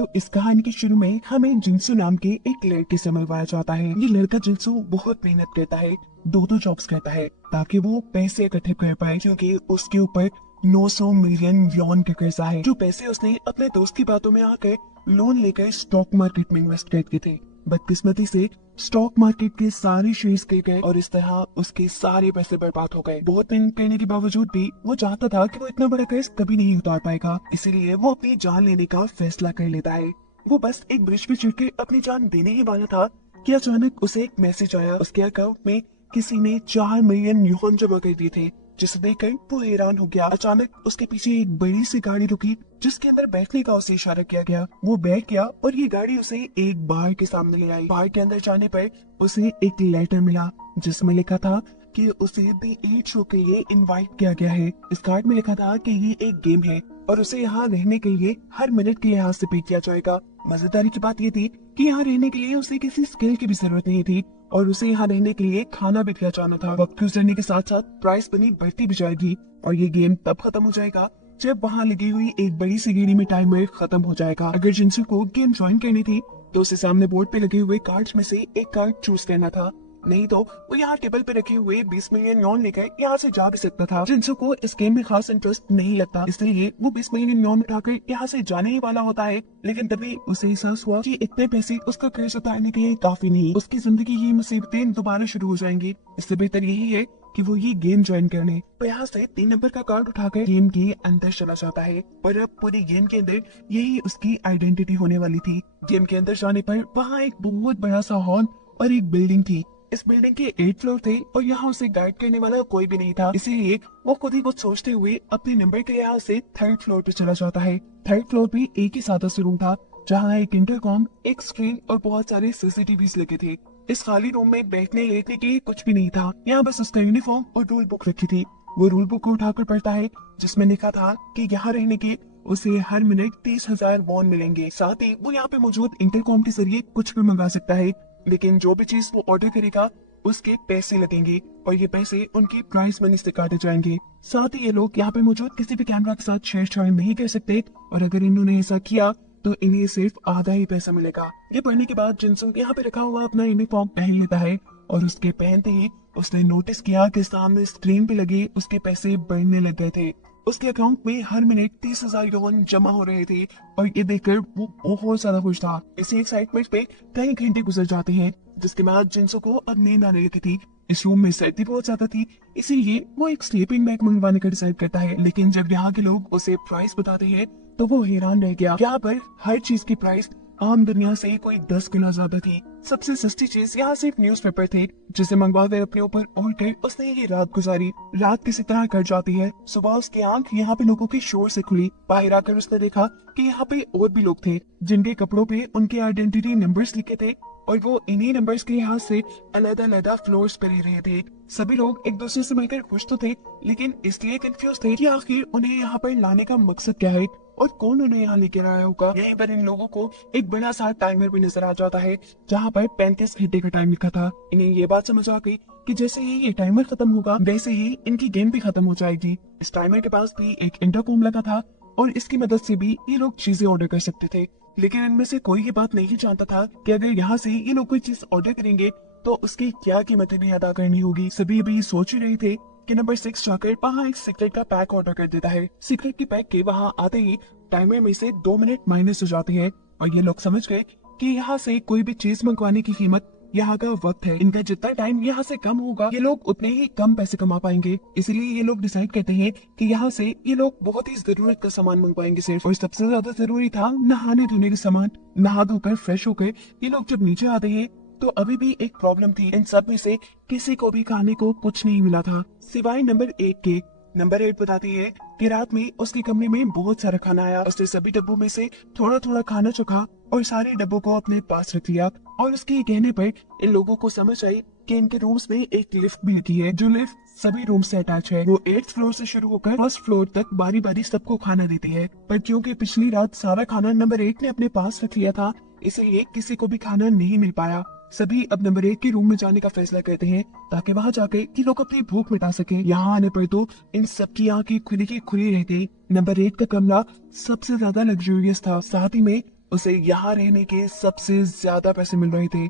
तो इस कहानी के शुरू में हमें जिंसू नाम के एक लड़के से मिलवाया जाता है। ये लड़का जिंसू बहुत मेहनत करता है, दो जॉब्स करता है ताकि वो पैसे इकट्ठे कर पाए, क्योंकि उसके ऊपर 900 मिलियन यॉन का कर्जा है, जो पैसे उसने अपने दोस्त की बातों में आकर लोन लेकर स्टॉक मार्केट में इन्वेस्ट कर दिए थे। बदकिस्मती से स्टॉक मार्केट के सारे शेयर्स गिर गए और इस तरह उसके सारे पैसे बर्बाद हो गए। बहुत मेहनत करने के बावजूद भी वो चाहता था कि वो इतना बड़ा कर्ज कभी नहीं उतार पाएगा, इसीलिए वो अपनी जान लेने का फैसला कर लेता है। वो बस एक ब्रिज पे चढ़ के अपनी जान देने ही वाला था कि अचानक उसे एक मैसेज आया। उसके अकाउंट में किसी ने 4 मिलियन युआन जमा कर दिए थे, जिसे देखकर वो हैरान हो गया। अचानक उसके पीछे एक बड़ी सी गाड़ी रुकी, जिसके अंदर बैठने का उसे इशारा किया गया। वो बैठ गया और ये गाड़ी उसे एक बार के सामने ले आई। बार के अंदर जाने पर उसे एक लेटर मिला, जिसमें लिखा था कि उसे दी 8 शो के लिए इनवाइट किया गया है। इस कार्ड में लिखा था कि ये एक गेम है और उसे यहाँ रहने के लिए हर मिनट के लिहाज से पे किया जाएगा। मजेदारी की बात ये थी कि यहाँ रहने के लिए उसे किसी स्किल की भी जरूरत नहीं थी और उसे यहाँ रहने के लिए खाना भी दिया जाना था। वक्त गुजरने के साथ साथ प्राइस मनी बढ़ती भी जाएगी और ये गेम तब खत्म हो जाएगा जब वहाँ लगी हुई एक बड़ी सी घड़ी में टाइमर खत्म हो जाएगा। अगर जिंसू को गेम ज्वाइन करनी थी तो उसे सामने बोर्ड पे लगे हुए कार्ड्स में से एक कार्ड चूज करना था, नहीं तो वो यहाँ टेबल पे रखे हुए 20 मिलियन यॉन लेकर यहाँ से जा भी सकता था। जिंसू को इस गेम में खास इंटरेस्ट नहीं लगता, इसलिए वो 20 मिलियन यॉन उठाकर यहाँ से जाने ही वाला होता है। लेकिन तभी उसे एहसास हुआ कि इतने पैसे उसका कर्ज उतारने के लिए काफी नहीं, उसकी जिंदगी की मुसीबतें दोबारा शुरू हो जाएंगी। इससे बेहतर यही है कि वो ये गेम ज्वाइन कर ले। तो यहाँ से 3 नंबर का कार्ड उठाकर गेम के अंदर चला जाता है और अब पूरी गेम के अंदर यही उसकी आइडेंटिटी होने वाली थी। गेम के अंदर जाने पर वहाँ एक बहुत बड़ा सा हॉल और एक बिल्डिंग थी। इस बिल्डिंग के 8 फ्लोर थे और यहाँ उसे गाइड करने वाला कोई भी नहीं था, इसीलिए वो खुद ही कुछ सोचते हुए अपने नंबर के लिहाज से 3rd फ्लोर पे चला जाता है। 3rd फ्लोर पे एक ही सादा सा रूम था, जहाँ एक इंटरकॉम, एक स्क्रीन और बहुत सारे सीसीटीवीज लगे थे। इस खाली रूम में बैठने लेटने के लिए कुछ भी नहीं था, यहाँ बस उसका यूनिफॉर्म और रूल बुक रखी थी। वो रूल बुक को उठाकर पढ़ता है, जिसमें लिखा था कि यहाँ रहने के उसे हर मिनट 30,000 वॉन मिलेंगे। साथ ही वो यहाँ पे मौजूद इंटरकॉम के जरिए कुछ भी मंगा सकता है, लेकिन जो भी चीज वो ऑर्डर करेगा उसके पैसे लगेंगे और ये पैसे उनकी प्राइस मनी से काटे जाएंगे। साथ ही ये लोग यहाँ पे मौजूद किसी भी कैमरा के साथ छेड़छाड़ नहीं कर सकते और अगर इन्होंने ऐसा किया तो इन्हें सिर्फ आधा ही पैसा मिलेगा। ये पढ़ने के बाद जिनसुंग यहाँ पे रखा हुआ अपना यूनिफॉर्म पहन लेता है और उसके पहनते ही उसने नोटिस किया कि सामने स्क्रीन पे लगे उसके पैसे बढ़ने लग गए थे। उसके अकाउंट में हर मिनट 30,000 यॉन जमा हो रहे थे और ये देखकर वो बहुत ज्यादा खुश था। इसी एक्साइटमेंट पे कई घंटे गुजर जाते हैं, जिसके बाद जिंसू को अब नींद आने लगी थी। इस रूम में सर्दी बहुत ज्यादा थी, इसीलिए वो एक स्लीपिंग बैग मंगवाने का डिसाइड करता है। लेकिन जब यहाँ के लोग उसे प्राइस बताते हैं तो वो हैरान रह गया। यहाँ पर हर चीज की प्राइस आम दुनिया से कोई 10 गुना ज्यादा थी। सबसे सस्ती चीज यहाँ सिर्फ न्यूज़पेपर थे, जिसे मंगवाकर अपने ऊपर ओढ़ कर उसने ये रात गुजारी। रात किसी तरह कट जाती है। सुबह उसकी आंख यहाँ पे लोगों के शोर से खुली। बाहर आकर उसने देखा कि यहाँ पे और भी लोग थे, जिनके कपड़ों पे उनके आइडेंटिटी नंबर्स लिखे थे और वो इन्हीं नंबर्स के लिहाज से अलग-अलग फ्लोर्स पे रह रहे थे। सभी लोग एक दूसरे से मिलकर खुश तो थे, लेकिन इसलिए कंफ्यूज थे कि आखिर उन्हें यहाँ पर लाने का मकसद क्या है और कौन उन्हें यहाँ लेकर आया होगा। यहीं पर इन लोगों को एक बड़ा सा टाइमर भी नजर आ जाता है, जहाँ पर 35 घंटे का टाइम लिखा था। इन्हें ये बात समझ आ गई कि जैसे ही ये टाइमर खत्म होगा वैसे ही इनकी गेम भी खत्म हो जाएगी। इस टाइमर के पास भी एक इंटरकॉम लगा था और इसकी मदद से भी ये लोग चीजें ऑर्डर कर सकते थे। लेकिन इनमें से कोई ये बात नहीं जानता था कि अगर यहाँ से ये लोग कोई चीज ऑर्डर करेंगे तो उसकी क्या कीमत इन्हें अदा करनी होगी। सभी अभी सोच ही रहे थे कि नंबर 6 जाकर वहाँ एक सिगरेट का पैक ऑर्डर कर देता है। सिगरेट के पैक के वहाँ आते ही टाइमर में से 2 मिनट माइनस हो जाते हैं और ये लोग समझ गए कि यहाँ से कोई भी चीज मंगवाने की कीमत यहाँ का वक्त है। इनका जितना टाइम यहाँ से कम होगा ये लोग उतने ही कम पैसे कमा पाएंगे। इसलिए ये लोग डिसाइड करते हैं कि यहाँ से ये लोग बहुत ही जरूरत का सामान मंगवाएंगे सिर्फ, और सबसे ज्यादा जरूरी था नहाने धोने का सामान। नहा धोकर फ्रेश होकर ये लोग जब नीचे आते हैं तो अभी भी एक प्रॉब्लम थी, इन सब में से किसी को भी खाने को कुछ नहीं मिला था सिवाय नंबर 1 के। नंबर 8 बताती है कि रात में उसके कमरे में बहुत सारा खाना आया। उसने सभी डब्बों में से थोड़ा थोड़ा खाना चखा और सारे डब्बों को अपने पास रख लिया और उसके कहने पर इन लोगों को समझ आई कि इनके रूम्स में एक लिफ्ट भी लगी है, जो लिफ्ट सभी रूम से अटैच है। वो 8th फ्लोर से शुरू होकर 1st फ्लोर तक बारी बारी सबको खाना देती है, पर क्योंकि पिछली रात सारा खाना नंबर 8 ने अपने पास रख लिया था, इसलिए किसी को भी खाना नहीं मिल पाया। सभी अब नंबर 1 के रूम में जाने का फैसला करते हैं ताकि वहां जाकर ये लोग अपनी भूख मिटा सके। यहाँ आने पर तो इन सबकी आंखें खुली की खुली रह गई। नंबर 1 का कमरा सबसे ज्यादा लग्जूरियस था, साथ ही में उसे यहाँ रहने के सबसे ज्यादा पैसे मिल रहे थे।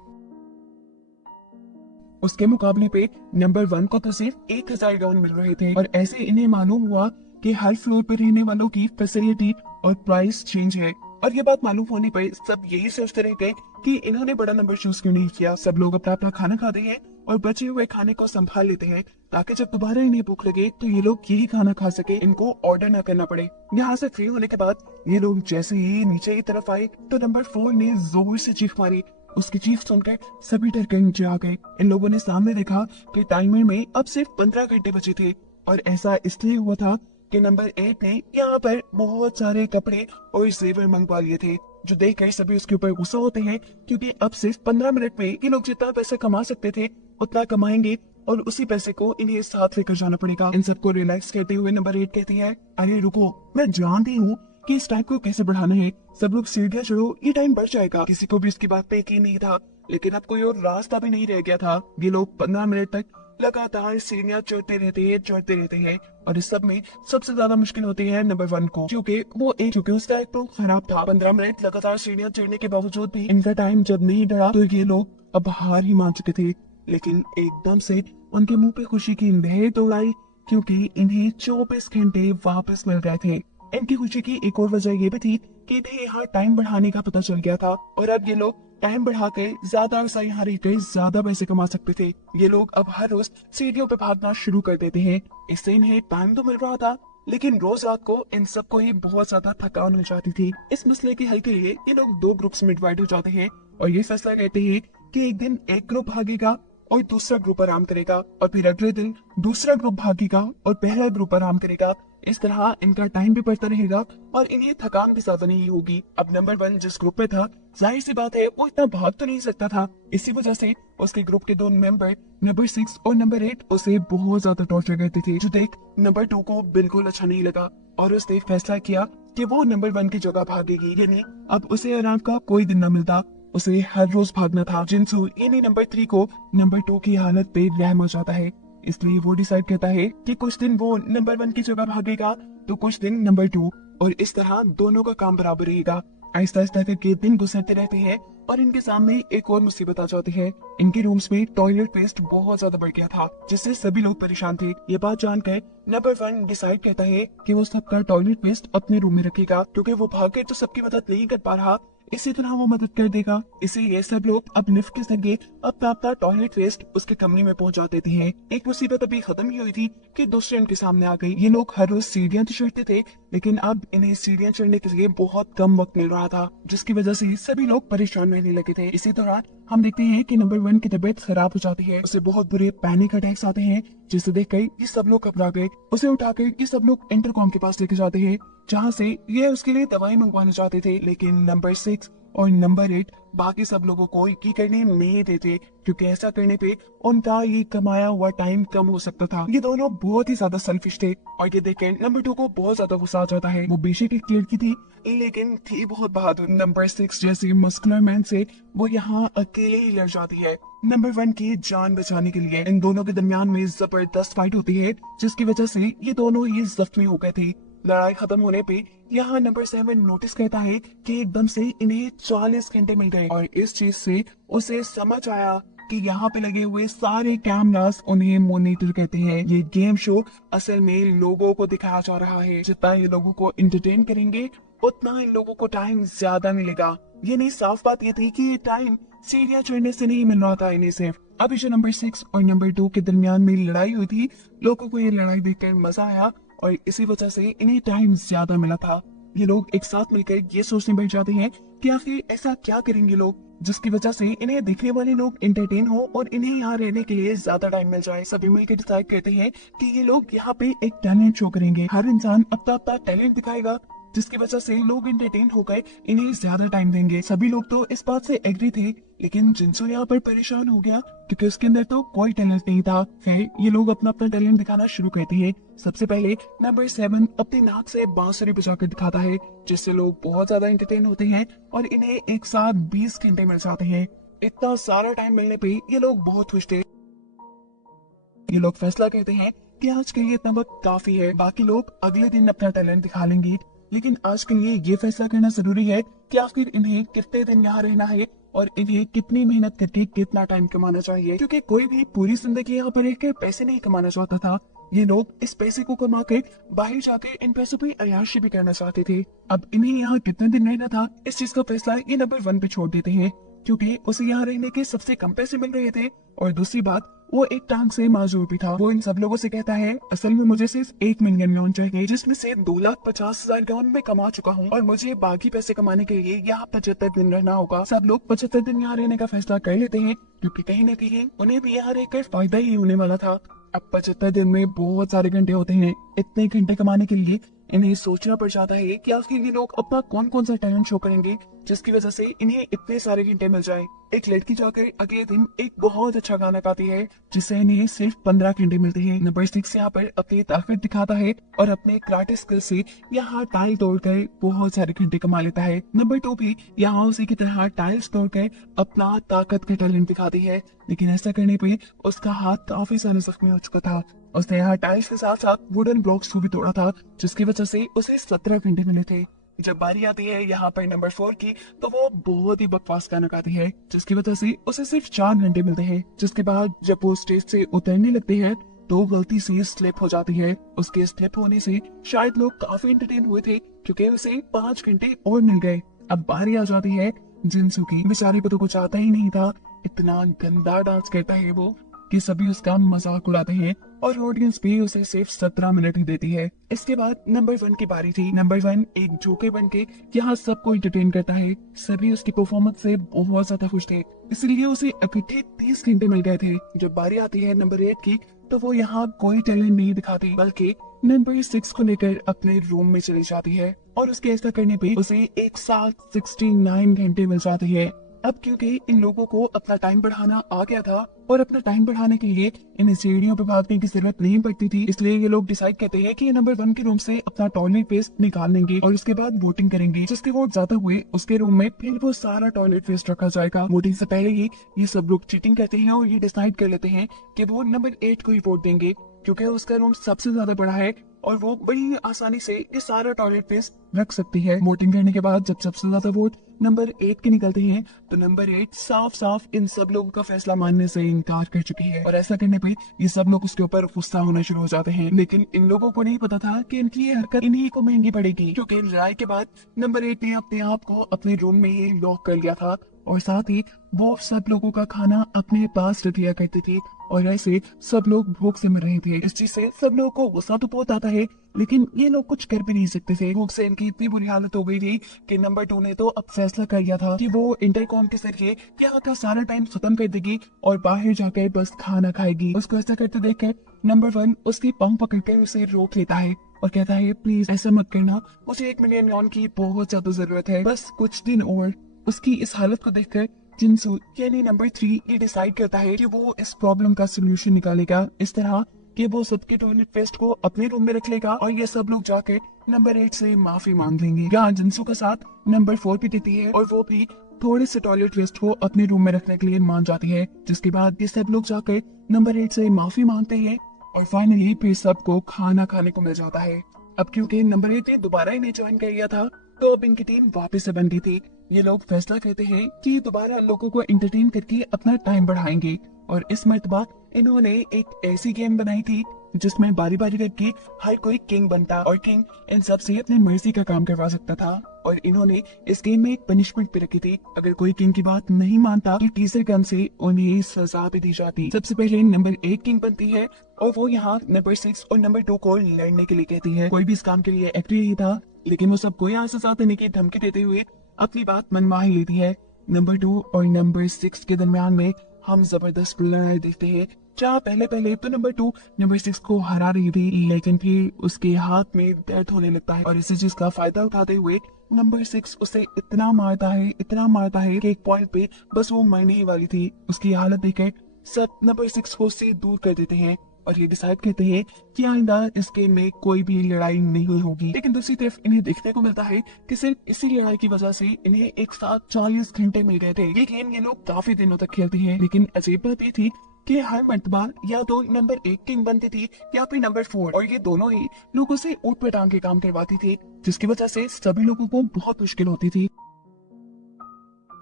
उसके मुकाबले पे नंबर 1 को तो सिर्फ 1000 गाउन मिल रहे थे। और ऐसे इन्हें मालूम हुआ कि हर फ्लोर पर रहने वालों की फैसिलिटी और प्राइस चेंज है। और ये बात मालूम होने पर सब यही सोचते रह गए कि इन्होंने बड़ा नंबर चूज क्यों नहीं किया। सब लोग अपना अपना खाना खाते हैं और बचे हुए खाने को संभाल लेते हैं ताकि जब दोबारा इन्हें भूख लगे तो ये लोग यही खाना खा सके, इनको ऑर्डर न करना पड़े। यहाँ से फ्री होने के बाद ये लोग जैसे ही नीचे की तरफ आए तो नंबर 4 ने जोर से चीख मारी। उसकी चीख सुनकर सभी डर कर नीचे आ गए। इन लोगों ने सामने देखा कि टाइमर में अब सिर्फ 15 घंटे बचे थे। और ऐसा इसलिए हुआ था कि नंबर 8 ने यहाँ पर बहुत सारे कपड़े और जेवर मंगवा लिए थे, जो देखकर सभी उसके ऊपर गुस्सा होते हैं क्योंकि अब सिर्फ 15 मिनट में ये लोग जितना पैसा कमा सकते थे उतना कमाएंगे और उसी पैसे को इन्हें साथ लेकर जाना पड़ेगा। इन सबको रिलैक्स कहते हुए नंबर 8 कहती है, अरे रुको, मैं जानती हूँ कि इस टाइम को कैसे बढ़ाना है। सब लोग सीढ़ियां चढ़ो, ये टाइम बढ़ जाएगा। किसी को भी इसकी बात पे यकीन नहीं था, लेकिन अब कोई और रास्ता भी नहीं रह गया था। ये लोग 15 मिनट तक लगातार सीढ़ियां चढ़ते रहते हैं और इस सब में सबसे ज्यादा मुश्किल होती है नंबर 1 को, क्योंकि उसका एक तो खराब था। 15 मिनट लगातार सीढ़ियां चढ़ने के बावजूद भी इनका टाइम जब नहीं डरा तो ये लोग अब हार ही मान चुके थे। लेकिन एकदम से उनके मुंह पे खुशी की लहर दौड़ आई क्योंकि इन्हें 24 घंटे वापस मिल गए थे। इनकी खुशी की एक और वजह ये भी थी कि इन्हें यहाँ टाइम बढ़ाने का पता चल गया था और अब ये लोग टाइम बढ़ाकर ज्यादा अरसा यहाँ रहकर ज्यादा पैसे कमा सकते थे। ये लोग अब हर रोज सीढ़ियों पे भागना शुरू कर देते हैं। इससे इन्हें टाइम तो मिल रहा था, लेकिन रोज रात को इन सबको ही बहुत ज्यादा थकान हो जाती थी। इस मसले के हल के लिए ये लोग 2 ग्रुप्स में डिवाइड हो जाते हैं और ये फैसला करते हैं कि एक दिन एक ग्रुप भागेगा और दूसरा ग्रुप आराम करेगा और फिर अगले दिन दूसरा ग्रुप भागेगा और पहला ग्रुप आराम करेगा। इस तरह इनका टाइम भी बढ़ता रहेगा और इन्हें थकान भी ज्यादा नहीं होगी। अब नंबर 1 जिस ग्रुप में था, जाहिर सी बात है वो इतना भाग तो नहीं सकता था। इसी वजह से उसके ग्रुप के 2 मेंबर नंबर 6 और नंबर 8 उसे बहुत ज्यादा टॉर्चर करते थे, जो देख नंबर 2 को बिल्कुल अच्छा नहीं लगा और उसने फैसला किया कि वो नंबर 1 की जगह भागेगी। यानी अब उसे आराम का कोई दिन न मिलता, उसे हर रोज भागना था। जिनसू यानी नंबर 3 को नंबर 2 की हालत पे रहम हो जाता है, इसलिए वो डिसाइड करता है कि कुछ दिन वो नंबर 1 की जगह भागेगा तो कुछ दिन नंबर 2, और इस तरह दोनों का काम बराबर रहेगा। आहिस्ता आहिस्ता करके दिन गुजरते रहते हैं और इनके सामने एक और मुसीबत आ जाती है। इनके रूम्स में टॉयलेट वेस्ट बहुत ज्यादा बढ़ गया था, जिससे सभी लोग परेशान थे। ये बात जानकर नंबर 1 डिसाइड करता है कि वो सबका टॉयलेट वेस्ट अपने रूम में रखेगा, क्योंकि वो भागकर तो सबकी मदद नहीं कर पा रहा, इसी तरह वो मदद कर देगा। इसीलिए सब लोग अब लिफ्ट के जरिए अपना अपना टॉयलेट वेस्ट उसके कमरे में पहुंचा देते हैं। एक मुसीबत अभी खत्म ही हुई थी कि दूसरे इनके सामने आ गई। ये लोग हर रोज सीढ़ियां तो चढ़ते थे, लेकिन अब इन्हें सीढ़ियां चढ़ने के लिए बहुत कम वक्त मिल रहा था, जिसकी वजह से सभी लोग परेशान रहने लगे थे। इसी दौरान हम देखते हैं कि नंबर 1 की तबीयत खराब हो जाती है, उसे बहुत बुरे पैनिक अटैक्स आते हैं, जिसे देखकर ये सब लोग घबरा गए। उसे उठाकर ये सब लोग इंटरकॉम के पास लेके जाते हैं, जहाँ से ये उसके लिए दवाई मंगवाना चाहते थे। लेकिन नंबर 6 और नंबर 8 बाकी सब लोगों को ये करने नहीं देते, क्योंकि ऐसा करने पे उनका ये कमाया हुआ टाइम कम हो सकता था। ये दोनों बहुत ही ज्यादा सेल्फिश थे और ये देखकर नंबर 2 को बहुत ज्यादा गुस्सा आ जाता है। वो बेशक एक लड़की थी, लेकिन थी बहुत बहादुर। नंबर 6 जैसे मस्कुलर मैन से वो यहाँ अकेले ही लड़ जाती है नंबर 1 की जान बचाने के लिए। इन दोनों के दरमियान में जबरदस्त फाइट होती है, जिसकी वजह से ये दोनों ही जख्मी हो गए थे। लड़ाई खत्म होने पे यहाँ नंबर 7 नोटिस करता है कि एकदम से इन्हें 40 घंटे मिल गए और इस चीज से उसे समझ आया कि यहाँ पे लगे हुए सारे कैमरास उन्हें मॉनिटर करते हैं। ये गेम शो असल में लोगों को दिखाया जा रहा है। जितना ये लोगों को एंटरटेन करेंगे उतना इन लोगों को टाइम ज्यादा मिलेगा। ये नहीं, साफ बात ये थी कि ये टाइम सीढ़ियां चढ़ने से नहीं मिल रहा था इन्हें सिर्फ। अभी जो नंबर 6 और नंबर 2 के दरमियान में लड़ाई हुई थी, लोगों को ये लड़ाई देखकर मजा आया और इसी वजह से इन्हें टाइम ज्यादा मिला था। ये लोग एक साथ मिलकर ये सोचने बैठ जाते हैं कि आखिर ऐसा क्या करेंगे लोग जिसकी वजह से इन्हें देखने वाले लोग एंटरटेन हो और इन्हें यहाँ रहने के लिए ज्यादा टाइम मिल जाए। सभी मिलकर डिसाइड करते हैं कि ये लोग यहाँ पे एक टैलेंट शो करेंगे। हर इंसान अपना अपना टैलेंट दिखाएगा, जिसकी वजह से लोग एंटरटेन होकर इन्हें ज्यादा टाइम देंगे। सभी लोग तो इस बात से एग्री थे, लेकिन जिनसू यहाँ पर परेशान हो गया क्योंकि उसके अंदर तो कोई टैलेंट नहीं था। खैर ये लोग अपना अपना टैलेंट दिखाना शुरू करते हैं। सबसे पहले नंबर 7 अपनी नाक से बांसुरी बजाकर दिखाता है, जिससे लोग बहुत ज्यादा एंटरटेन होते हैं और इन्हें एक साथ 20 घंटे मिल जाते हैं। इतना सारा टाइम मिलने पे ये लोग बहुत खुश थे। ये लोग फैसला करते हैं कि आज के लिए इतना वक्त काफी है, बाकी लोग अगले दिन अपना टैलेंट दिखा लेंगे। लेकिन आज के लिए ये फैसला करना जरूरी है कि आखिर इन्हें कितने दिन यहाँ रहना है और इन्हें कितनी मेहनत करके कितना टाइम कमाना चाहिए, क्योंकि कोई भी पूरी जिंदगी यहाँ पर रहकर पैसे नहीं कमाना चाहता था। ये लोग इस पैसे को कमा कर बाहर जाकर इन पैसों पे अय्याशी भी करना चाहते थे। अब इन्हें यहाँ कितने दिन रहना था, इस चीज का फैसला ये नंबर 1 पे छोड़ देते हैं, क्योंकि उसे यहाँ रहने के सबसे कम पैसे मिल रहे थे। और दूसरी बात, वो एक टांग से माजूर भी था। वो इन सब लोगों से कहता है, असल में मुझे सिर्फ 1 मिलियन गाउन चाहिए, जिसमें से 2,50,000 गाउन मैं कमा चुका हूँ और मुझे बाकी पैसे कमाने के लिए यहाँ 75 दिन रहना होगा। सब लोग 75 दिन यहाँ रहने का फैसला कर लेते हैं, क्योंकि कहीं न कहीं उन्हें भी यहाँ रहकर फायदा ही होने वाला था। अब 75 दिन में बहुत सारे घंटे होते हैं। इतने घंटे कमाने के लिए इन्हें सोचना पड़ जाता है कि आखिर ये लोग अपना कौन कौन सा टैलेंट शो करेंगे जिसकी वजह से इन्हें इतने सारे घंटे मिल जाए। एक लड़की जाकर अगले दिन एक बहुत अच्छा गाना गाती है, जिससे इन्हें सिर्फ 15 घंटे मिलते हैं। नंबर 6 यहाँ पर अपनी ताकत दिखाता है और अपने कराटे स्किल से यहाँ टाइल तोड़कर बहुत सारे घंटे कमा लेता है। नंबर 2 भी यहाँ उसी की तरह टाइल्स तोड़कर अपना ताकत का टैलेंट दिखाती है, लेकिन ऐसा करने पे उसका हाथ काफी सारे जख्मी हो चुका था। उसने यहाँ टाइल्स के साथ साथ वुडन ब्लॉक्स को भी तोड़ा था, जिसकी वजह से उसे 17 घंटे मिले थे। जब बारी आती है यहाँ पर नंबर 4 की, तो वो बहुत ही बकवास गाना गाती है, जिसकी वजह से उसे सिर्फ 4 घंटे मिलते हैं। जिसके बाद जब वो स्टेज से उतरने लगते हैं तो गलती से स्लिप हो जाती है। उसके स्लिप होने से शायद लोग काफी एंटरटेन हुए थे, क्योंकि उसे 5 घंटे और मिल गए। अब बारी आ जाती है जिनसू की। बेचारे को तो कुछ आता ही नहीं था, इतना गंदा डांस करता है वो कि सभी उसका मजाक उड़ाते हैं और ऑडियंस भी उसे सिर्फ 17 मिनट ही देती है। इसके बाद नंबर 1 की बारी थी। नंबर 1 एक जोकर बन के यहाँ सबको एंटरटेन करता है। सभी उसकी परफॉर्मेंस से बहुत ज्यादा खुश थे, इसलिए उसे इकट्ठे 30 घंटे मिल गए थे। जब बारी आती है नंबर 8 की, तो वो यहाँ कोई टैलेंट नहीं दिखाती, बल्कि नंबर 6 को लेकर अपने रूम में चली जाती है और उसके ऐसा करने पे उसे एक साथ 69 घंटे मिल जाते हैं। अब क्योंकि इन लोगों को अपना टाइम बढ़ाना आ गया था और अपना टाइम बढ़ाने के लिए इन सीढ़ियों पे भागने की जरूरत नहीं पड़ती थी, इसलिए ये लोग डिसाइड करते हैं कि ये नंबर 1 के रूम से अपना टॉयलेट वेस्ट निकाल लेंगे और उसके बाद वोटिंग करेंगे। जिसके वोट ज्यादा हुए उसके रूम में फिर वो सारा टॉयलेट वेस्ट रखा जाएगा। वोटिंग से पहले ही ये सब लोग चीटिंग करते हैं और ये डिसाइड कर लेते हैं कि वो नंबर 8 को ही वोट देंगे, क्योंकि उसका रूम सबसे ज्यादा बड़ा है और वो बड़ी आसानी से ये सारा टॉयलेट वेस्ट रख सकती है। वोटिंग करने के बाद जब सबसे ज्यादा वोट नंबर 8 के निकलते हैं, तो नंबर 8 साफ साफ इन सब लोगों का फैसला मानने से इनकार कर चुकी है और ऐसा करने पे ये सब लोग उसके ऊपर गुस्सा होना शुरू हो जाते हैं। लेकिन इन लोगों को नहीं पता था कि इनकी ये हरकत इन्हीं को महंगी पड़ेगी, क्योंकि लड़ाई के बाद नंबर 8 ने अपने आप को अपने रूम में ही लॉक कर लिया था और साथ ही वो सब लोगों का खाना अपने पास रख लिया करती थी और ऐसे सब लोग भूख से मर रहे थे। इस चीज से सब लोगों को गुस्सा तो बहुत आता है, लेकिन ये लोग कुछ कर भी नहीं सकते थे। भूख से इनकी इतनी बुरी हालत हो गई थी कि नंबर 2 ने तो अब फैसला कर लिया था कि वो इंटरकॉम के जरिए यहाँ का सारा टाइम खत्म कर देगी और बाहर जाकर बस खाना खाएगी। उसको ऐसा करते देखकर नंबर 1 उसकी पंख पकड़कर उसे रोक लेता है और कहता है, प्लीज ऐसा मत करना, मुझे 1 मिलियन यॉन की बहुत ज्यादा जरूरत है, बस कुछ दिन और। उसकी इस हालत को देखकर जिनसू यानी नंबर 3 ये डिसाइड करता है कि वो इस प्रॉब्लम का सोल्यूशन निकालेगा, इस तरह कि वो सबके टॉयलेट वेस्ट को अपने रूम में रख लेगा और ये सब लोग जाके नंबर 8 से माफी मांग लेंगे। यहाँ जिनसू का साथ नंबर 4 भी देती है और वो भी थोड़े से टॉयलेट वेस्ट को अपने रूम में रखने के लिए मान जाती है। जिसके बाद ये सब लोग जाकर नंबर 8 से माफी मांगते हैं और फाइनली फिर सबको खाना खाने को मिल जाता है। अब क्योंकि नंबर 8 ने दोबारा इन्हें ज्वाइन कर लिया था, तो अब इनकी टीम वापस से बन गई थी। ये लोग फैसला करते हैं कि दोबारा लोगों को एंटरटेन करके अपना टाइम बढ़ाएंगे और इस मर्तबा इन्होंने एक ऐसी गेम बनाई थी जिसमें बारी बारी करके हर कोई किंग बनता और किंग इन सब से अपनी मर्जी का काम करवा सकता था। और इन्होंने इस गेम में एक पनिशमेंट भी रखी थी, अगर कोई किंग की बात नहीं मानता तो टीजर गन से उन्हें सजा भी दी जाती। सबसे पहले नंबर 8 किंग बनती है और वो यहाँ नंबर 6 और नंबर 2 को लड़ने के लिए कहती है। कोई भी इस काम के लिए एक्टिव ही था, लेकिन वो सबको यहाँ सजा देने की धमकी देते हुए अपनी बात मनवा ही लेती है। नंबर 2 और नंबर 6 के दरमियान में हम जबरदस्त लड़ाई देखते हैं, जहाँ पहले पहले तो नंबर 2 नंबर 6 को हरा रही थी, लेकिन फिर उसके हाथ में दर्द होने लगता है और इसी चीज का फायदा उठाते हुए नंबर 6 उसे इतना मारता है कि एक पॉइंट पे बस वो मरने ही वाली थी। उसकी हालत देखकर सब नंबर 6 को उससे दूर कर देते हैं और ये डिसाइड करते हैं कि आइंदा इस गेम में कोई भी लड़ाई नहीं होगी। लेकिन दूसरी तरफ इन्हें देखने को मिलता है कि सिर्फ इसी लड़ाई की वजह से इन्हें एक साथ 40 घंटे मिल गए थे। ये गेम ये लोग काफी दिनों तक खेलते हैं, लेकिन अजीब बात ये थी कि हर मर्तबा या तो नंबर 8 किंग बनती थी या फिर नंबर 4 और ये दोनों ही लोगों से ऊट पटांग के काम करवाती थी, जिसकी वजह से सभी लोगों को बहुत मुश्किल होती थी।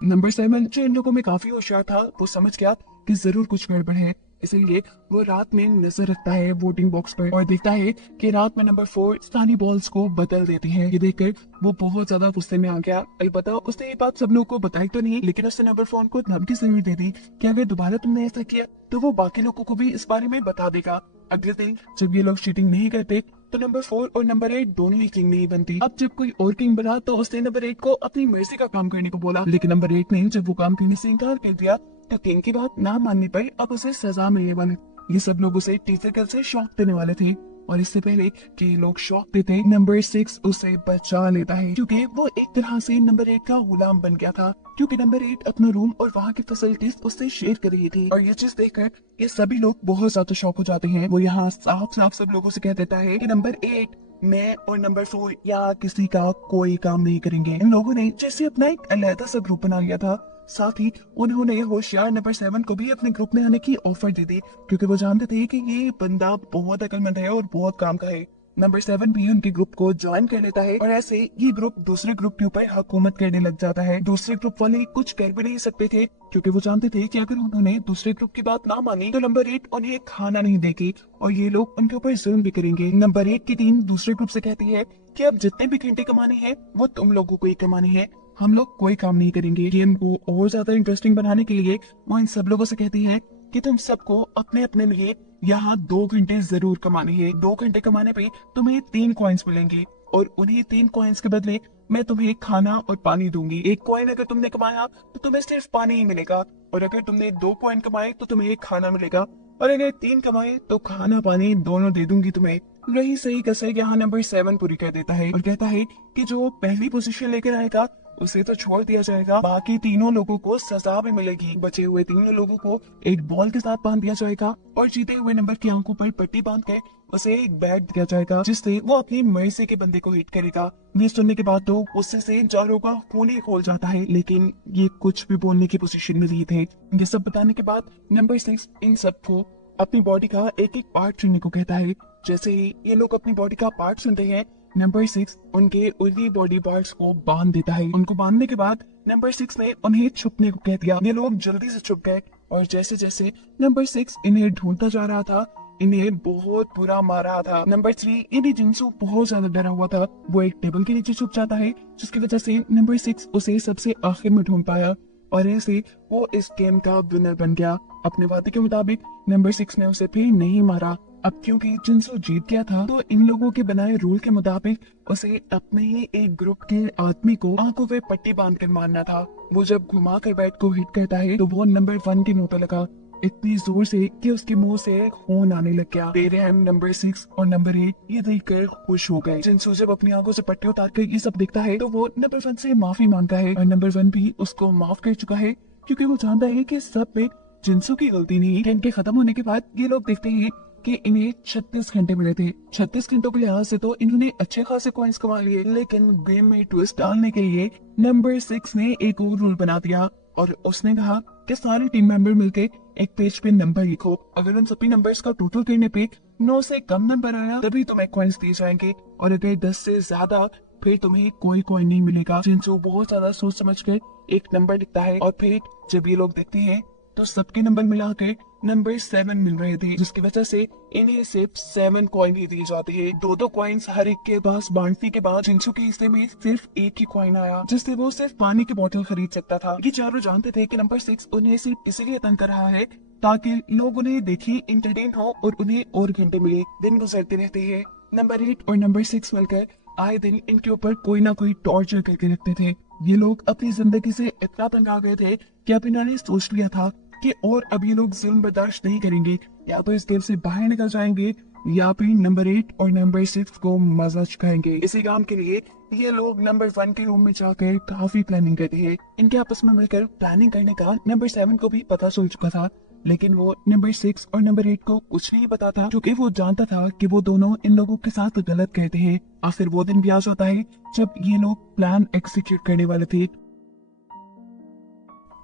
नंबर 7 जो इन लोगों में काफी होशियार था, वो समझ गया कि जरूर कुछ गड़बड़ है, इसलिए वो रात में नजर रखता है वोटिंग बॉक्स पर और देखता है कि रात में नंबर 4 स्थानीय बॉल्स को बदल देती है। ये देखकर वो बहुत ज्यादा गुस्से में आ गया। अलबत्ता उसने ये बात सब लोगों को बताई तो नहीं, लेकिन उसने नंबर 4 को धमकी जरूर दे दी कि अगर दोबारा तुमने ऐसा किया तो वो बाकी लोगों को भी इस बारे में बता देगा। अगले दिन जब ये लोग चीटिंग नहीं करते तो नंबर 4 और नंबर 8 दोनों ही किंग नहीं बनती। अब जब कोई और किंग बना तो उसने नंबर 8 को अपनी मर्जी का काम करने को बोला, लेकिन नंबर 8 ने जब वो काम करने से इनकार कर दिया तो किंग की बात ना मानने पर अब उसे सजा मिलने वाली। ये सब लोग उसे टीचर कल से शौक देने वाले थे और इससे पहले कि लोग शौक देते, नंबर 6 उसे बचा लेता है क्योंकि वो एक तरह से नंबर 8 का गुलाम बन गया था, क्योंकि नंबर 8 अपना रूम और वहाँ की फैसिलिटीज उससे शेयर कर रही थी। और ये चीज देखकर ये सभी लोग बहुत ज्यादा शौक हो जाते हैं। वो यहाँ साफ साफ सब लोगों से कह देता है कि नंबर 8 मैं और नंबर 4 या किसी का कोई काम नहीं करेंगे। इन लोगों ने जैसे अपना एक अलग सा ग्रुप बना लिया था, साथ ही उन्होंने होशियार नंबर 7 को भी अपने ग्रुप में आने की ऑफर दे दी, क्योंकि वो जानते थे कि ये बंदा बहुत अक्लमंद है और बहुत काम का है। नंबर 7 भी उनके ग्रुप को ज्वाइन कर लेता है और ऐसे ये ग्रुप दूसरे ग्रुप के ऊपर हुकूमत करने लग जाता है। दूसरे ग्रुप वाले कुछ कर भी नहीं सकते थे, क्योंकि वो जानते थे कि अगर उन्होंने दूसरे ग्रुप की बात ना मानी तो नंबर 8 उन्हें खाना नहीं देगी और ये लोग उनके ऊपर जुल्म भी करेंगे। नंबर 8 की टीम दूसरे ग्रुप से कहती है कि अब जितने भी घंटे कमाने हैं वो तुम लोगों को ही कमाने हैं, हम लोग कोई काम नहीं करेंगे। गेम को और ज्यादा इंटरेस्टिंग बनाने के लिए वो इन सब लोगों से कहती है कि तुम सबको अपने अपने लिए यहाँ 2 घंटे जरूर कमाने हैं। 2 घंटे कमाने पे तुम्हें 3 कॉइन्स मिलेंगी और उन्हीं 3 कॉइन्स के बदले मैं तुम्हें खाना और पानी दूंगी। 1 कॉइन अगर तुमने कमाया तो तुम्हें सिर्फ पानी ही मिलेगा, और अगर तुमने 2 कॉइन कमाए तो तुम्हें खाना मिलेगा, और अगर 3 कमाए तो खाना पानी दोनों दे दूंगी तुम्हें। रही सही कसर यहाँ नंबर 7 पूरी कर देता है और कहता है कि जो पहली पोजीशन लेकर आएगा उसे तो छोड़ दिया जाएगा, बाकी तीनों लोगों को सजा भी मिलेगी। बचे हुए तीनों लोगों को एक बॉल के साथ बांध दिया जाएगा और जीते हुए नंबर की आंखों पर पट्टी बांध कर उसे एक बैट दिया जाएगा, जिससे वो अपनी मर्जी के बंदे को हिट करेगा। ये सुनने के बाद तो उससे से चारों का खून ही खोल जाता है, लेकिन ये कुछ भी बोलने की पोजीशन में नहीं थे। ये सब बताने के बाद नंबर 6 इन सबको अपनी बॉडी का एक एक पार्ट चुनने को कहता है। जैसे ही ये लोग अपनी बॉडी का पार्ट चुनते हैं, नंबर 6 उनके उन्हीं बॉडी पार्ट्स को बांध देता है। उनको बांधने के बाद नंबर 6 ने उन्हें छुपने को कह दिया। ये लोग जल्दी से छुप गए और जैसे जैसे नंबर 6 इन्हें ढूंढता जा रहा था, इन्हें बहुत बुरा मारा था। नंबर 3 इन्हें जिनसू बहुत ज्यादा डरा हुआ था, वो एक टेबल के नीचे छुप जाता है, जिसकी वजह से नंबर 6 उसे सबसे आखिर में ढूंढ पाया और ऐसे वो इस गेम का विनर बन गया। अपने वादे के मुताबिक नंबर 6 ने उसे फिर नहीं मारा। अब क्योंकि जिनसू जीत गया था तो इन लोगों के बनाए रूल के मुताबिक उसे अपने ही एक ग्रुप के आदमी को आंखों पे पट्टी बांध कर मारना था। वो जब घुमा कर बैट को हिट करता है तो वो नंबर 1 के मुंह पे लगा इतनी जोर से कि उसके मुंह से खून आने लग गया। बेरहम नंबर 6 और नंबर 8 ये देखकर खुश हो गए। जिनसू जब अपनी आंखों से पट्टी उतार कर ये सब देखता है तो वो नंबर 1 से माफी मांगता है और नंबर 1 भी उसको माफ कर चुका है, क्योंकि वो जानता है कि सब में जिनसू की गलती नहीं। गेम के खत्म होने के बाद ये लोग देखते हैं कि इन्हें 36 घंटे मिले थे। 36 घंटों के लिहाज से तो इन्होंने अच्छे खासे कॉइन्स कमा लिए, लेकिन गेम में ट्विस्ट डालने के लिए नंबर 6 ने एक और रूल बना दिया और उसने कहा कि सारे टीम मेंबर मिलके एक पेज पे नंबर लिखो। अगर उन सभी नंबर्स का टोटल करने पे 9 से कम नंबर आया तभी तुम्हें कॉइन्स दिए जाएंगे, और अगर 10 से ज्यादा फिर तुम्हें कोई कॉइन नहीं मिलेगा। जिनसू बहुत ज्यादा सोच समझ कर एक नंबर लिखता है और फिर जब ये लोग देखते हैं तो सबके नंबर मिलाकर नंबर 7 मिल रहे थे, जिसकी वजह से इन्हें सिर्फ 7 कॉइन ही दी जाती है। 2-2 कॉइन्स हर एक के पास बांटने के बाद जिनसू के हिस्से में सिर्फ एक ही कॉइन आया, जिससे वो सिर्फ पानी की बोतल खरीद सकता था। ये चारों जानते थे कि नंबर 6 उन्हें सिर्फ इसलिए तंग कर रहा है ताकि लोग उन्हें देखें, इंटरटेन हो और उन्हें और घंटे मिले। दिन गुजरते रहते हैं। नंबर 8 और नंबर 6 मिलकर आए दिन इनके ऊपर कोई ना कोई टॉर्चर करके रखते थे। ये लोग अपनी जिंदगी से इतना तंग आ गए थे कि अब इन्होंने सोच लिया था कि और अब ये लोग जुल्म बर्दाश्त नहीं करेंगे, या तो इस गेम से बाहर निकल जाएंगे या फिर नंबर 8 और नंबर 6 को मजा चुकाएंगे। इसी काम के लिए ये लोग नंबर 1 के रूम में जाकर काफी प्लानिंग करते हैं। इनके आपस में मिलकर प्लानिंग करने का नंबर 7 को भी पता चल चुका था, लेकिन वो नंबर 6 और नंबर 8 को कुछ नहीं बताता, क्योंकि वो जानता था कि वो दोनों इन लोगों के साथ गलत कहते हैं। और फिर वो दिन भी आ जाता है जब ये लोग प्लान एग्जीक्यूट करने वाले थे।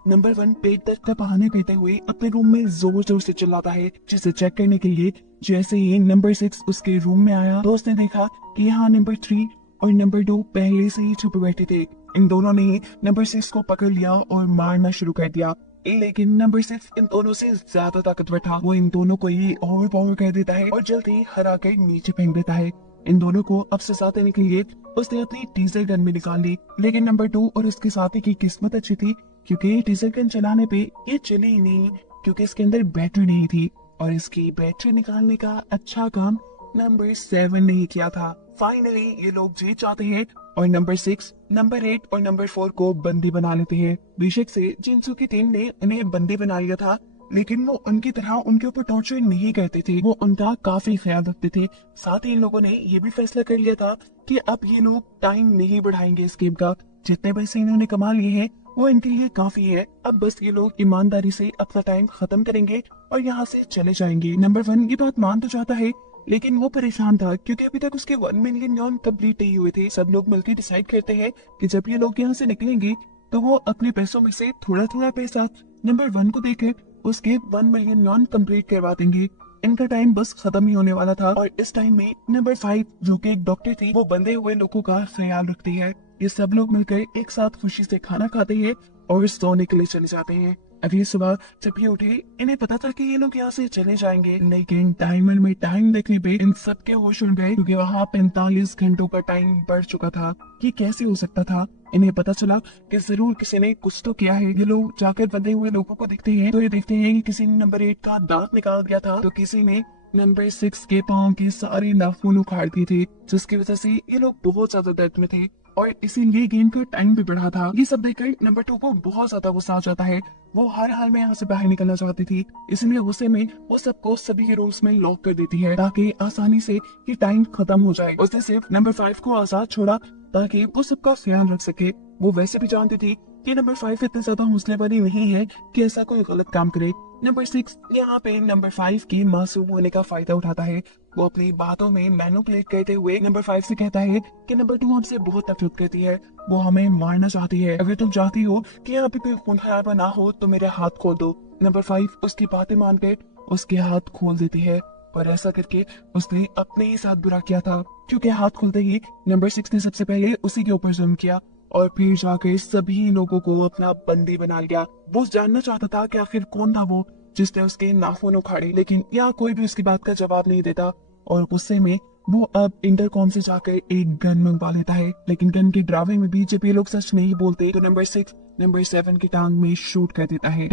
नंबर 1 पेट दर्द का बहाना करते हुए अपने रूम में जोर जोर से चिल्लाता है, जिसे चेक करने के लिए जैसे ही नंबर 6 उसके रूम में आया तो उसने देखा कि यहाँ नंबर 3 और नंबर 2 पहले से ही छुपे बैठे थे। इन दोनों ने नंबर 6 को पकड़ लिया और मारना शुरू कर दिया। लेकिन नंबर 6 इन दोनों से ज्यादा ताकतवर था। वो इन दोनों को ही ओवर पावर कर देता है और जल्दी हरा कर नीचे फेंक देता है। इन दोनों को अब सजा देने के लिए उसने अपनी डीजल गन में निकाल ली। लेकिन नंबर 2 और उसके साथी की किस्मत अच्छी थी, क्योंकि डीजल गन चलाने पे ये चली ही नहीं, क्योंकि इसके अंदर बैटरी नहीं थी और इसकी बैटरी निकालने का अच्छा काम नंबर 7 ने किया था। फाइनली ये लोग जीत जाते हैं और नंबर 6, नंबर 8 और नंबर 4 को बंदी बना लेते हैं। बेशक से जिनसू की टीम ने उन्हें बंदी बना लिया था, लेकिन वो उनकी तरह उनके ऊपर टॉर्चर नहीं करते थे। वो उनका काफी ख्याल रखते थे। साथ ही इन लोगों ने ये भी फैसला कर लिया था कि अब ये लोग टाइम नहीं बढ़ाएंगे इस गेम का। जितने पैसे इन्होंने कमा लिए हैं वो इनके लिए काफी है। अब बस ये लोग ईमानदारी से अपना टाइम खत्म करेंगे और यहाँ से चले जाएंगे। नंबर 1 ये बात मान तो चाहता है, लेकिन वो परेशान था क्योंकि अभी तक उसके 1 मिलियन न्यून कंप्लीट नहीं हुए थे। सब लोग मिलकर डिसाइड करते हैं कि जब ये लोग यहाँ से निकलेंगे तो वो अपने पैसों में से थोड़ा थोड़ा पैसा नंबर 1 को देकर उसके 1 मिलियन न्यून कंप्लीट करवा देंगे। इनका टाइम बस खत्म ही होने वाला था और इस टाइम में नंबर 5 जो कि एक डॉक्टर थी, वो बंधे हुए लोगों का ख्याल रखती है। ये सब लोग मिलकर एक साथ खुशी से खाना खाते हैं और सोने के लिए चले जाते हैं। अगली सुबह जब ये उठे, इन्हें पता था कि ये लोग यहाँ से चले जाएंगे, लेकिन टाइमर में टाइम देखने पे इन सब के होश उड़ गए, क्योंकि वहाँ 45 घंटों का टाइम बढ़ चुका था। ये कैसे हो सकता था? इन्हें पता चला कि जरूर किसी ने कुछ तो किया है। ये लोग जाकर बंधे हुए लोगों को देखते हैं तो ये देखते हैं कि किसी ने नंबर 8 का दांत निकाल दिया था, तो किसी ने नंबर 6 के पाँव के सारे नाखून उखाड़ दिए थे, जिसकी वजह से ये लोग बहुत ज्यादा दर्द में थे और इसीलिए गेम का टाइम भी बढ़ा था। ये सब देखकर नंबर 2 को बहुत ज्यादा गुस्सा आ जाता है। वो हर हाल में यहाँ से बाहर निकलना चाहती थी, इसलिए गुस्से में वो सबको सभी के रूम्स में लॉक कर देती है ताकि आसानी से ये टाइम खत्म हो जाए। उसने सिर्फ नंबर 5 को आजाद छोड़ा ताकि वो सबका ख्याल रख सके। वो वैसे भी जानती थी कि नंबर 5 इतने ज्यादा हौसले वाली नहीं है कि ऐसा कोई गलत काम करे। नंबर 6 यहाँ पे नंबर 5 के मासूम होने का फायदा उठाता है। वो अपनी बातों में मैनिपुलेट करते हुए नंबर 5 से कहता है कि नंबर 2 हमसे बहुत नफरत करती है, वो हमें मारना चाहती है। अगर तुम चाहती हो कि यहाँ पे कोई खून खराबा ना हो तो मेरे हाथ खोल दो। नंबर 5 उसकी बातें मानकर उसके हाथ खोल देती है, और ऐसा करके उसने अपने ही साथ बुरा किया था, क्योंकि हाथ खुलते ही नंबर 6 ने सबसे पहले उसी के ऊपर जुल्म किया और फिर जाकर सभी लोगों को अपना बंदी बना लिया। वो जानना चाहता था कि आखिर कौन था वो जिसने उसके नाखून उखाड़े, लेकिन यहाँ कोई भी उसकी बात का जवाब नहीं देता और गुस्से में वो अब इंटरकॉम से जाकर एक गन मंगवा लेता है। लेकिन गन के ड्रावे में भी जब ये लोग सच नहीं बोलते तो नंबर 6 नंबर 7 की टांग में शूट कर देता है।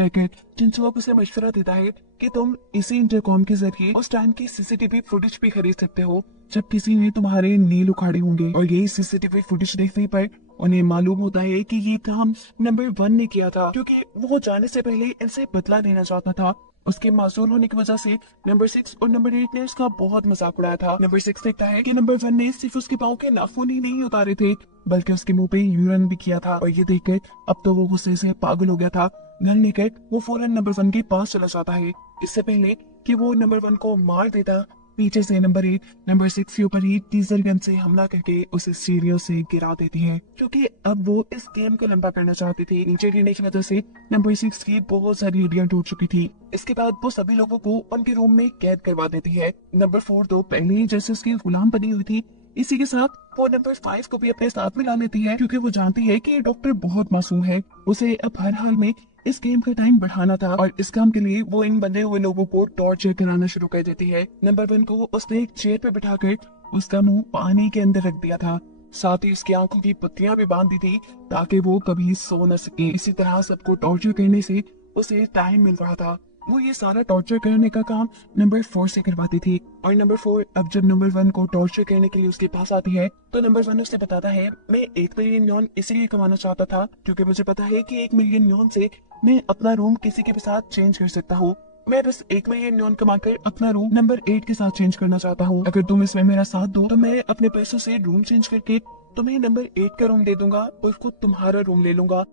जिनसू अब उसे मशवरा देता है कि तुम इसी इंटरकॉम के जरिए उस टाइम की सीसीटीवी फुटेज भी खरीद सकते हो जब किसी ने तुम्हारे नील उखाड़े होंगे, और यही सीसीटीवी फुटेज देखने पर उन्हें मालूम होता है कि ये काम नंबर 1 ने किया था, क्योंकि वो जाने से पहले इनसे बदला लेना चाहता था। उसके मासूम होने की वजह से नंबर 6 और नंबर 8 ने उसका बहुत मजाक उड़ाया था। नंबर 6 देखता है कि नंबर 1 ने सिर्फ उसके पाँव के नाखून ही नहीं उतारे थे, बल्कि उसके मुंह पे यूरिन भी किया था। और ये देखकर अब तो वो गुस्से से पागल हो गया था। गन लेकर वो फौरन नंबर 1 के पास चला जाता है। इससे पहले कि वो नंबर 1 को मार देता, पीछे से नंबर 8 नंबर 6 के ऊपर ही डीजल गन से हमला करके उसे सीढ़ियों से गिरा देती है, क्योंकि अब वो इस गेम को लंबा करना चाहती थी। नीचे गिरने की वजह से नंबर 6 की बहुत सारी हड्डियां टूट चुकी थी। इसके बाद वो सभी लोगों को उनके रूम में कैद करवा देती है। नंबर 4 तो पहले ही जैसे उसकी गुलाम बनी हुई थी, इसी के साथ वो नंबर 5 को भी अपने साथ मिला लेती है, क्योंकि वो जानती है कि ये डॉक्टर बहुत मासूम है। उसे अब हर हाल में इस गेम का टाइम बढ़ाना था और इस काम के लिए वो इन बंधे हुए लोगों को टॉर्चर कराना शुरू कर देती है। नंबर 1 को उसने एक चेयर पे बिठाकर उसका मुंह पानी के अंदर रख दिया था, साथ ही उसकी आंखों की पत्तियां भी बांध दी थी ताकि वो कभी सो न सके। इसी तरह सबको टॉर्चर करने से उसे टाइम मिल रहा था। वो ये सारा टॉर्चर करने का काम नंबर 4 से करवाती थी, और नंबर 4 अब जब नंबर 1 को टॉर्चर करने के लिए उसके पास आती है तो नंबर 1 उसे बताता है, मैं 1 मिलियन न्यून इसीलिए कमाना चाहता था क्योंकि मुझे पता है कि 1 मिलियन न्यून से मैं अपना रूम किसी के भी साथ चेंज कर सकता हूँ। मैं बस 1 मिलियन न्यून कमाकर अपना रूम नंबर 8 के साथ चेंज करना चाहता हूँ। अगर तुम इसमें मेरा साथ दो तो मैं अपने पैसों से रूम चेंज करके तुम्हें नंबर 8 का रूम दे दूंगा और खुद तुम्हारा रूम ले लूंगा।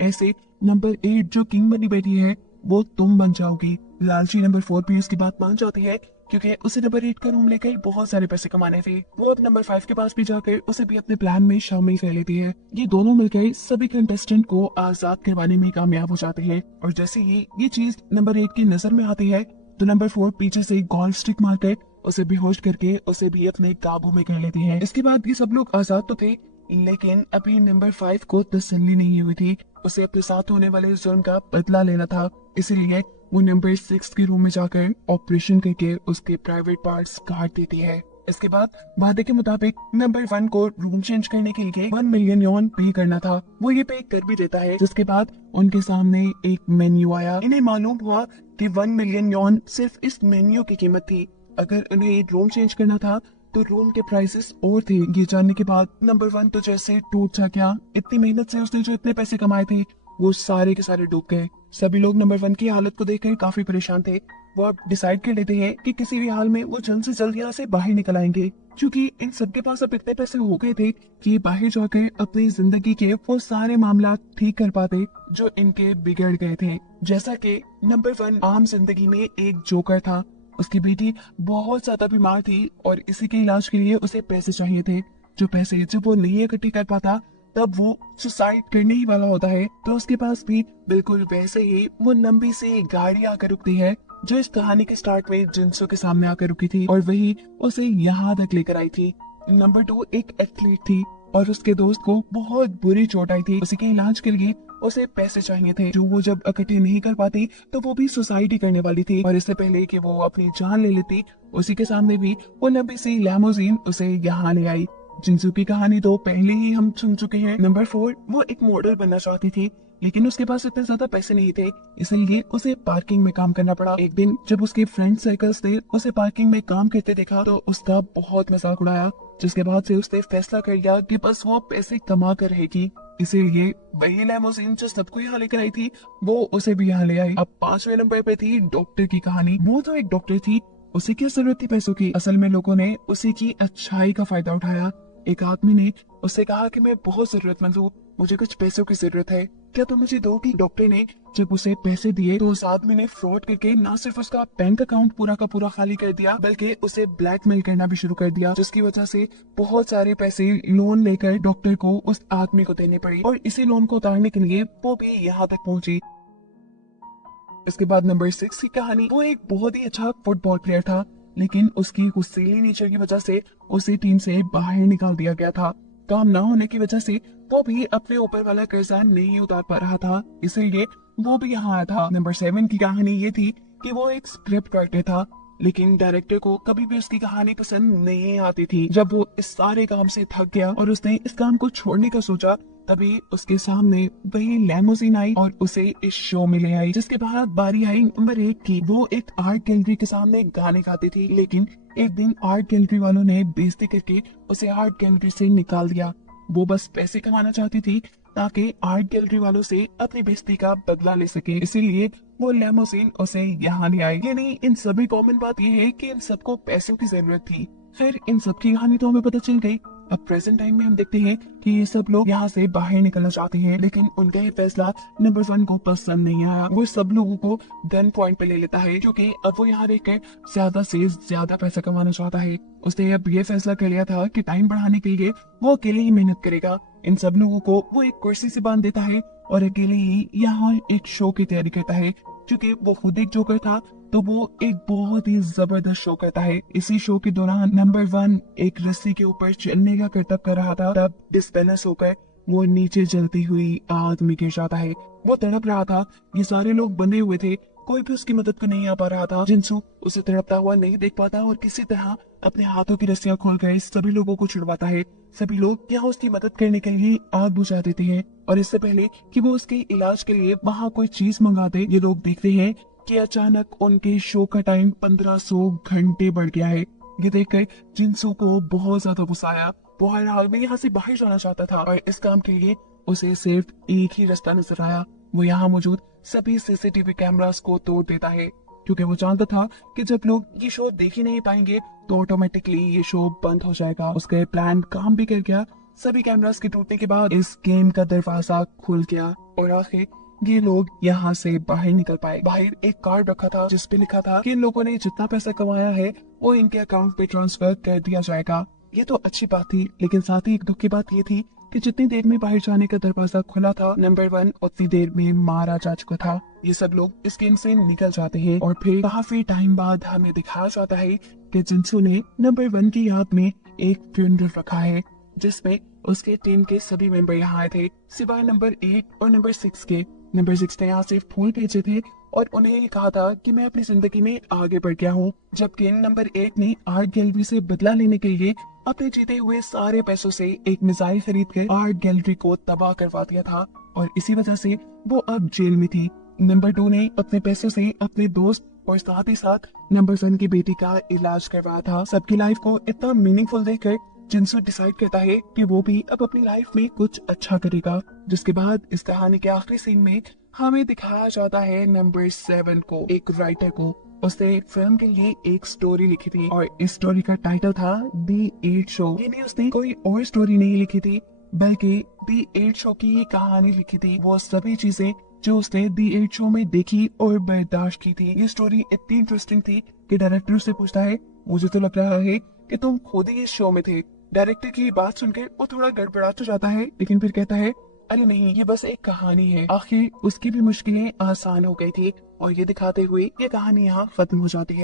ऐसे नंबर 8 जो किंग बनी बैठी है वो तुम बन जाओगी। लालची नंबर 4 भी उसकी बात मान जाती है, क्योंकि उसे नंबर 8 का रूम लेकर बहुत सारे पैसे कमाने थे। वो अब नंबर 5 के पास भी जाकर उसे भी अपने प्लान में शामिल कर लेती है। ये दोनों मिलकर सभी कंटेस्टेंट को आजाद करवाने में कामयाब हो जाते हैं, और जैसे ही ये चीज नंबर 8 की नजर में आती है तो नंबर 4 पीछे से गोल्फ स्टिक मारकर उसे बेहोश करके उसे भी अपने काबू में कर लेती है। इसके बाद ये सब लोग आजाद तो थे, लेकिन अभी नंबर 5 को तसल्ली नहीं हुई थी। उसे अपने साथ होने वाले जुर्म का बदला लेना था, इसीलिए वो नंबर 6 के रूम में जाकर ऑपरेशन करके उसके प्राइवेट पार्ट्स काट देती है। इसके बाद वादे के मुताबिक नंबर 1 को रूम चेंज करने के लिए 1 मिलियन यॉन पे करना था। वो ये पे कर भी देता है, जिसके बाद उनके सामने एक मेन्यू आया। इन्हें मालूम हुआ कि 1 मिलियन यॉन सिर्फ इस मेन्यू की कीमत थी। अगर उन्हें रूम चेंज करना था तो रूम के प्राइसेस और थे। ये जानने के बाद नंबर 1 तो जैसे टूट सा गया। इतनी मेहनत से उसने जो इतने पैसे कमाए थे वो सारे के सारे डूब गए। सभी लोग नंबर 1 की हालत को देखकर काफी परेशान थे। वो अब डिसाइड कर लेते हैं कि किसी भी हाल में वो जल्द से जल्द यहाँ से बाहर निकल आएंगे, क्योंकि इन सबके पास अब इतने पैसे हो गए थे कि बाहर जाकर अपनी जिंदगी के वो सारे मामला ठीक कर पाते जो इनके बिगड़ गए थे। जैसा कि नंबर 1 आम जिंदगी में एक जोकर था। उसकी बेटी बहुत ज्यादा बीमार थी और इसी के इलाज के लिए उसे पैसे चाहिए थे। जो पैसे जब वो नहीं इकट्ठे कर पाता तब वो सुसाइड करने ही वाला होता है। तो उसके पास भी बिल्कुल वैसे ही वो लंबी सी गाड़ी आकर रुकती है जो इस कहानी के स्टार्ट में जिनसो के सामने आकर रुकी थी और वही उसे यहाँ तक लेकर आई थी। नंबर 2 एक एथलीट थी और उसके दोस्त को बहुत बुरी चोट आई थी। उसी के इलाज के लिए उसे पैसे चाहिए थे जो वो जब इकट्ठे नहीं कर पाती तो वो भी सुसाइड ही करने वाली थी। और इससे पहले कि वो अपनी जान ले लेती उसी के सामने भी वो लंबी सी लैमोजीन उसे यहाँ ले आई। जिनसू की कहानी तो पहले ही हम सुन चुके हैं। नंबर 4 वो एक मॉडल बनना चाहती थी, लेकिन उसके पास इतने ज्यादा पैसे नहीं थे, इसलिए उसे पार्किंग में काम करना पड़ा। एक दिन जब उसके फ्रेंड सर्कल्स ने उसे पार्किंग में काम करते देखा तो उसका बहुत मजाक उड़ाया, जिसके बाद से उसने फैसला कर लिया कि बस वो पैसे कमा कर रहेगी। इसीलिए वही लैमोजीन जो सबको यहाँ लेकर आई थी वो उसे भी यहाँ ले आई। अब 5वें नंबर पे थी डॉक्टर की कहानी। वो तो एक डॉक्टर थी, उसे क्या जरूरत थी पैसों की। असल में लोगों ने उसी की अच्छाई का फायदा उठाया। एक आदमी ने उससे कहा कि मैं बहुत जरूरतमंद हूँ, मुझे कुछ पैसों की जरूरत है, क्या तुम मुझे दोगी। डॉक्टर ने जब उसे पैसे दिए तो उस आदमी ने फ्रॉड करके न सिर्फ उसका बैंक अकाउंट पूरा का पूरा खाली कर दिया बल्कि उसे ब्लैकमेल करना भी शुरू कर दिया, जिसकी वजह से बहुत सारे पैसे लोन लेकर डॉक्टर को उस आदमी को देने पड़े और इसी लोन को उतारने के लिए वो भी यहाँ तक पहुंची। इसके बाद नंबर 6 की कहानी। वो एक बहुत ही अच्छा फुटबॉल प्लेयर था, लेकिन उसकी गुस्सैली नेचर की वजह से उसे टीम से बाहर निकाल दिया गया था। काम न होने की वजह से वो भी अपने ऊपर वाला कर्जा नहीं उतार पा रहा था, इसीलिए वो भी यहाँ आया था। नंबर 7 की कहानी ये थी कि वो एक स्क्रिप्ट राइटर था, लेकिन डायरेक्टर को कभी भी उसकी कहानी पसंद नहीं आती थी। जब वो इस सारे काम से थक गया और उसने इस काम को छोड़ने का सोचा, तभी उसके सामने वही लैमोजीन आई और उसे इस शो में ले आई, जिसके बाद बारी आई नंबर 1 की। वो एक आर्ट गैलरी के सामने गाने गाती थी, लेकिन एक दिन आर्ट गैलरी वालों ने बेइज्जती करके उसे आर्ट गैलरी से निकाल दिया। वो बस पैसे कमाना चाहती थी ताकि आर्ट गैलरी वालों से अपनी बेइज्जती का बदला ले सके, इसीलिए वो लैमोजीन उसे यहाँ ले आई। यानी इन सभी कॉमन बात ये है कि इन सबको पैसों की जरूरत थी। फिर इन सब की कहानी तो हमें पता चल गई। अब प्रेजेंट टाइम में हम देखते हैं कि ये सब लोग यहाँ से बाहर निकलना चाहते हैं, लेकिन उनका ये फैसला नंबर 1 को पसंद नहीं आया। वो सब लोगों को गन पॉइंट पे ले लेता है, क्योंकि अब वो यहाँ रहकर ज्यादा से ज्यादा पैसा कमाना चाहता है। उसने अब ये फैसला कर लिया था कि टाइम बढ़ाने के लिए वो अकेले ही मेहनत करेगा। इन सब लोगों को वो एक कुर्सी से बांध देता है और अकेले ही यहाँ एक शो की तैयारी करता है। क्योंकि वो खुद एक जोकर था तो वो एक बहुत ही जबरदस्त शो करता है। इसी शो के दौरान नंबर 1 एक रस्सी के ऊपर चलने का करतब कर रहा था, तब डिसबैलेंस होकर वो नीचे जलती हुई आग में गिर जाता है। वो तड़प रहा था, ये सारे लोग बंधे हुए थे, कोई भी उसकी मदद को नहीं आ पा रहा था। जिनसू उसे तड़पता हुआ नहीं देख पाता और किसी तरह अपने हाथों की रस्सियां खोलकर सभी लोगों को छुड़वाता है। सभी लोग यहाँ उसकी मदद करने के लिए आग बुझा देते हैं और इससे पहले कि वो उसके इलाज के लिए वहाँ कोई चीज मंगाते, ये लोग देखते हैं कि अचानक उनके शो का टाइम 1500 घंटे बढ़ गया है। ये देखकर जिनसू को बहुत ज्यादा गुस्सा आया। वो हर हाल में यहाँ से बाहर जाना चाहता था और इस काम के लिए उसे सिर्फ एक ही रास्ता नजर आया। वो यहाँ मौजूद सभी सीसीटीवी कैमरास को तोड़ देता है, क्योंकि वो जानता था कि जब लोग ये शो देख ही नहीं पाएंगे तो ऑटोमेटिकली ये शो बंद हो जाएगा। उसका प्लान काम भी कर गया। सभी कैमरास के टूटने के बाद इस गेम का दरवाजा खुल गया और आखिर ये लोग यहाँ से बाहर निकल पाए। बाहर एक कार्ड रखा था जिसपे लिखा था कि इन लोगों ने जितना पैसा कमाया है वो इनके अकाउंट पे ट्रांसफर कर दिया जाएगा। ये तो अच्छी बात थी, लेकिन साथ ही एक दुख की बात ये थी कि जितनी देर में बाहर जाने का दरवाजा खुला था, नंबर 1 उतनी देर में मारा जा चुका था। ये सब लोग इस गेम से निकल जाते हैं और फिर काफी टाइम बाद हमें दिखाया जाता है कि जिनसू ने नंबर 1 की याद में एक फ्यूनरल रखा है, जिसमें उसके टीम के सभी मेंबर यहाँ आए थे सिवाय नंबर 8 और नंबर 6 के। नंबर 6 ने यहाँ सिर्फ फूल भेजे थे और उन्हें ये कहा था कि मैं अपनी जिंदगी में आगे बढ़ गया हूँ, जबकि नंबर 8 ने आर्ट गैलरी से बदला लेने के लिए अपने जीते हुए सारे पैसों से एक मिसाइल खरीद कर आर्ट गैलरी को तबाह करवा दिया था और इसी वजह से वो अब जेल में थी। नंबर 2 ने अपने पैसों से अपने दोस्त और साथ ही साथ नंबर 7 की बेटी का इलाज करवाया था। सबकी लाइफ को इतना मीनिंगफुल देखकर जिनसू डिसाइड करता है कि वो भी अब अपनी लाइफ में कुछ अच्छा करेगा, जिसके बाद इस कहानी के आखिरी सीन में हमें दिखाया जाता है नंबर 7 को, एक राइटर को। उसने फिल्म के लिए एक स्टोरी लिखी थी और इस स्टोरी का टाइटल था दी 8 शो। ये नहीं, उसने कोई और स्टोरी नहीं लिखी थी, बल्कि दी 8 शो की ये कहानी लिखी थी। वो सभी चीजें जो उसने दी 8 शो में देखी और बर्दाश्त की थी। ये स्टोरी इतनी इंटरेस्टिंग थी कि डायरेक्टर से पूछता है, मुझे तो लग रहा है कि तुम खुद ही इस शो में थे। डायरेक्टर की बात सुनकर वो थोड़ा गड़बड़ा तो जाता है, लेकिन फिर कहता है, अरे नहीं, ये बस एक कहानी है। आखिर उसकी भी मुश्किलें आसान हो गई थी और ये दिखाते हुए ये कहानी यहाँ खत्म हो जाती है।